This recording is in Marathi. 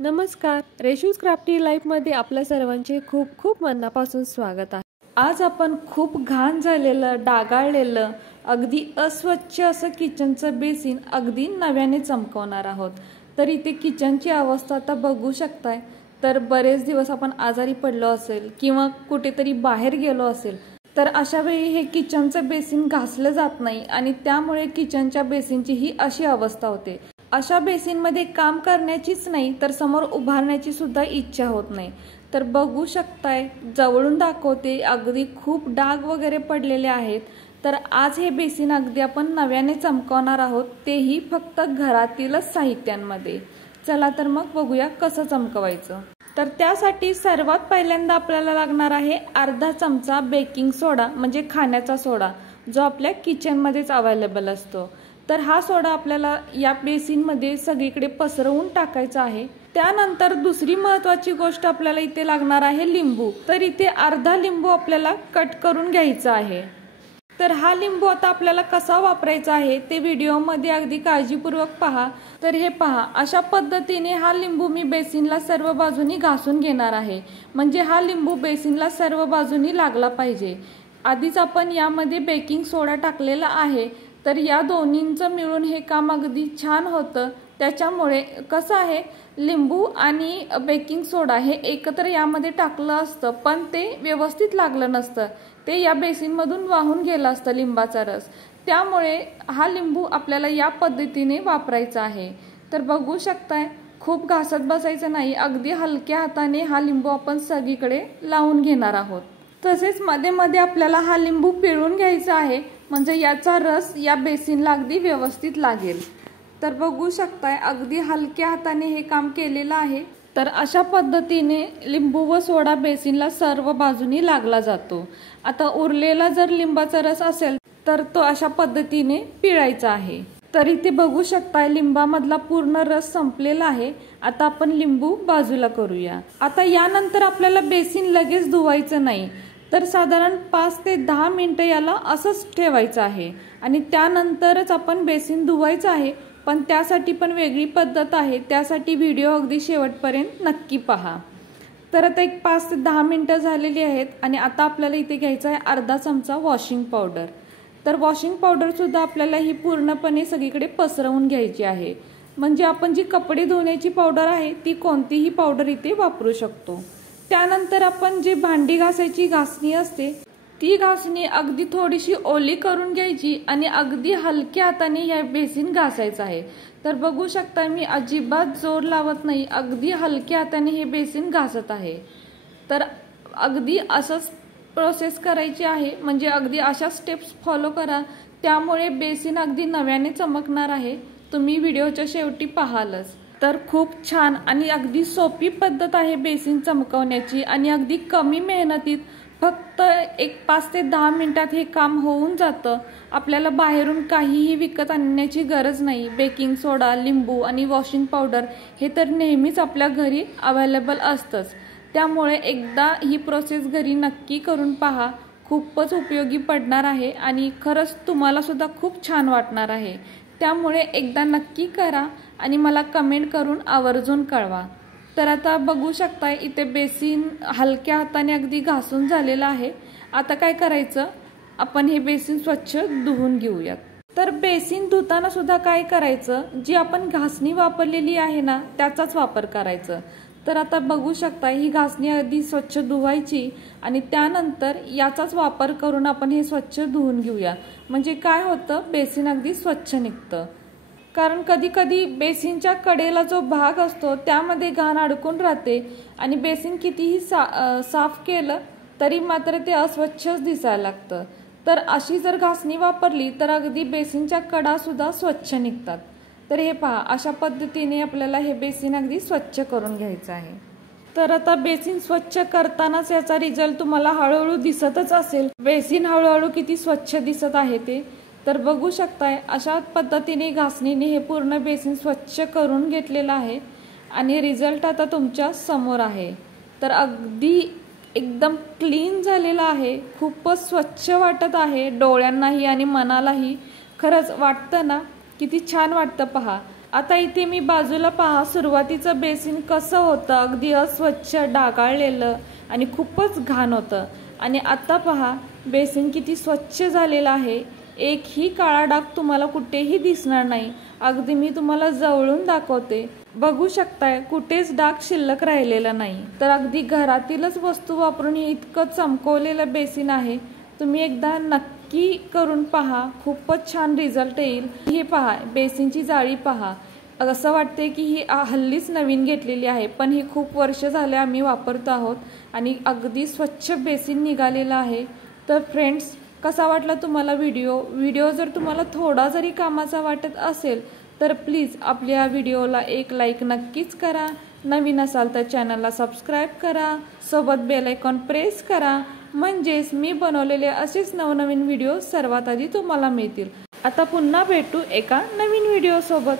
नमस्कार, रेशूज क्राफ्टी लाईफमध्ये आपल्या सर्वांचे खूप खूप मनापासून स्वागत आहे। आज आपण खूप घाण झालेलं, डागाळलेलं, अगदी अस्वच्छ असं किचनचं बेसिन अगदी नव्याने चमकवणार आहोत। तर इथे किचनची अवस्था आता बघू शकताय। तर बरेच दिवस आपण आजारी पडलो असेल किंवा कुठेतरी बाहेर गेलो असेल, तर अशा वेळी हे किचनचं बेसिन घासलं जात नाही आणि त्यामुळे किचनच्या बेसिनची ही अशी अवस्था होते। अशा बेसिनमध्ये काम करण्याचीच नाही तर समोर उभारण्याची सुद्धा इच्छा होत नाही। तर बघू शकताय, जवळून दाखवते, अगदी खूप डाग वगैरे पडलेले आहेत। तर आज हे बेसिन अगदी आपण नव्याने चमकवणार आहोत, तेही फक्त घरातीलच साहित्यांमध्ये। चला तर मग बघूया कसं चमकवायचं। तर त्यासाठी सर्वात पहिल्यांदा आपल्याला लागणार आहे अर्धा चमचा बेकिंग सोडा, म्हणजे खाण्याचा सोडा, जो आपल्या किचनमध्येच अवेलेबल असतो। तर हा सोडा आपल्याला या बेसिनमध्ये सगळीकडे पसरवून टाकायचा आहे। त्यानंतर दुसरी महत्त्वाची गोष्ट आपल्याला इथे लागणार आहे लिंबू। तर इथे अर्धा लिंबू आपल्याला कट करून घ्यायचा आहे। तर हा लिंबू आता आपल्याला कसा वापरायचा आहे ते व्हिडिओमध्ये अगदी काळजीपूर्वक पहा। तर हे पहा, अशा पद्धतीने हा लिंबू मी बेसिनला सर्व बाजूनी घासून घेणार आहे, म्हणजे हा लिंबू बेसिनला सर्व बाजूनी लागला पाहिजे। आधीच आपण यामध्ये बेकिंग सोडा टाकलेला आहे, तर या दोन्हींचं मिळून हे काम अगदी छान होतं। त्याच्यामुळे कसं आहे, लिंबू आणि बेकिंग सोडा हे एकत्र यामध्ये टाकलं असतं, पण ते व्यवस्थित लागलं नसतं, ते या बेसिनमधून वाहून गेलं असतं लिंबाचा रस। त्यामुळे हा लिंबू आपल्याला या पद्धतीने वापरायचा आहे। तर बघू शकताय, खूप घासत बसायचं नाही, अगदी हलक्या हाताने हा लिंबू आपण सगळीकडे लावून घेणार आहोत। तसेच मध्ये मध्ये आपल्याला हा लिंबू पिळून घ्यायचा आहे, म्हणजे याचा रस या बेसिनला अगदी व्यवस्थित लागेल। तर बघू शकताय, अगदी हलक्या हाताने हे काम केलेलं आहे। तर अशा पद्धतीने लिंबू व सोडा बेसिनला सर्व बाजूनी लागला जातो। आता उरलेला जर लिंबाचा रस असेल तर तो अशा पद्धतीने पिळायचा आहे। तर इथे बघू शकताय, लिंबामधला पूर्ण रस संपलेला आहे। आता आपण लिंबू बाजूला करूया। आता यानंतर आपल्याला बेसिन लगेच धुवायचं नाही, तर साधारण 5 ते 10 मिनिटं याला असंच ठेवायचं आहे आणि त्यानंतरच आपण बेसिन धुवायचं आहे। पण त्यासाठी पण वेगळी पद्धत आहे, त्यासाठी व्हिडिओ अगदी शेवटपर्यंत नक्की पहा। तर आता एक 5 ते 10 मिनिटं झालेली आहेत आणि आता आपल्याला इथे घ्यायचा आहे अर्धा चमचा वॉशिंग पावडर। तर वॉशिंग पावडर सुद्धा आपल्याला ही पूर्णपणे सगळीकडे पसरवून घ्यायची आहे, म्हणजे आपण जी कपडे धुण्याची पावडर आहे ती कोणतीही पावडर इथे वापरू शकतो। त्यानंतर आपण जी भांडी घासायची घासणी असते, ती घासणी अगदी थोडीशी ओली करून घ्यायची आणि अगदी हलक्या हाताने हे बेसिन घासायचं आहे। तर बघू शकता, मी अजिबात जोर लावत नाही, अगदी हलक्या हाताने हे बेसिन घासत आहे। तर अगदी असंच प्रोसेस करायची आहे, म्हणजे अगदी अशा स्टेप्स फॉलो करा, त्यामुळे बेसिन अगदी नव्याने चमकणार आहे। तुम्ही व्हिडिओच्या शेवटी पाहालच। तर खूप छान आणि अगदी सोपी पद्धत आहे बेसिन चमकवण्याची आणि अगदी कमी मेहनतीत फक्त एक 5 ते 10 मिनिटात हे काम होऊन जातं। आपल्याला बाहेरून काहीही विकत आणण्याची गरज नाही। बेकिंग सोडा, लिंबू आणि वॉशिंग पावडर हे तर नेहमीच आपल्या घरी अवेलेबल असतंच। त्यामुळे एकदा ही प्रोसेस घरी नक्की करून पहा, खूपच उपयोगी पडणार आहे आणि खरंच तुम्हाला सुद्धा खूप छान वाटणार आहे। त्यामुळे एकदा नक्की करा आणि मला कमेंट करून आवर्जून कळवा। तर आता बघू शकताय, इथे बेसिन हलक्या हाताने अगदी घासून झालेलं आहे। आता काय करायचं, आपण हे बेसिन स्वच्छ धुवून घेऊयात। तर बेसिन धुताना सुद्धा काय करायचं, जी आपण घासणी वापरलेली आहे ना, त्याचाच वापर करायचं। तर आता बघू शकताय, ही घासणी अगदी स्वच्छ धुवायची आणि त्यानंतर याचाच वापर करून आपण हे स्वच्छ धुवून घेऊया, म्हणजे काय होतं, बेसिन अगदी स्वच्छ निघतं। कारण कधी कधी बेसिनच्या कडेला जो भाग असतो त्यामध्ये घाण अडकून राहते आणि बेसिन कितीही साफ केलं तरी मात्र ते अस्वच्छच दिसायला लागतं। तर अशी जर घासणी वापरली तर अगदी बेसिनच्या कडा सुद्धा स्वच्छ निघतात। तर हे पहा, अशा पद्धतीने आपल्याला हे बेसिन अगदी स्वच्छ करून घ्यायचं आहे। तर आता बेसिन स्वच्छ करतानाच याचा रिझल्ट तुम्हाला हळूहळू दिसतच असेल, बेसिन हळूहळू किती स्वच्छ दिसत आहे ते। तर बघू शकताय, अशा पद्धतीने घासणीने हे पूर्ण बेसिन स्वच्छ करून घेतलेलं आहे आणि रिझल्ट आता तुमच्या समोर आहे। तर अगदी एकदम क्लीन झालेला आहे, खूपच स्वच्छ वाटत आहे डोळ्यांनाही आणि मनालाही। खरंच वाटतं ना, किती छान वाटतं पहा। आता इथे मी बाजूला पहा सुरुवातीचं बेसिन कसं होतं, अगदी अस्वच्छ डागाळलेलं आणि खूपच घाण होतं. आणि आता पहा बेसिन किती स्वच्छ झालेलं आहे. एकही काळा डाग तुम्हाला कुठेही दिसणार नाही. अगदी मी तुम्हाला जवळून दाखवते, बघू शकताय कुठेच डाग शिल्लक राहिलेला नाही. तर अगदी घरातीलच वस्तू वापरून इतकं चमकवलेलं बेसिन आहे. तुम्ही एकदा नक्की करून पहा, खूपच छान रिझल्ट येईल. हे पहा बेसिनची जाळी पहा, असं वाटते की ही हल्लीच नवीन घेतलेली आहे, पण ही खूप वर्ष झाले आम्ही वापरतो आहोत आणि अगदी स्वच्छ बेसिन निघालेलं आहे. तर फ्रेंड्स, कसा वाटला तुम्हाला व्हिडिओ जर तुम्हाला थोडा जरी कामाचा वाटत असेल तर प्लीज आपल्या व्हिडिओला एक लाईक नक्कीच करा. नवीन असाल तर चॅनलला सबस्क्राईब करा, सोबत बेल आयकॉन प्रेस करा, म्हणजेच मी बनवलेले असेच नवनवीन व्हिडिओ सर्वात आधी तुम्हाला मिळतील. आता पुन्हा भेटू एका नवीन व्हिडिओ सोबत.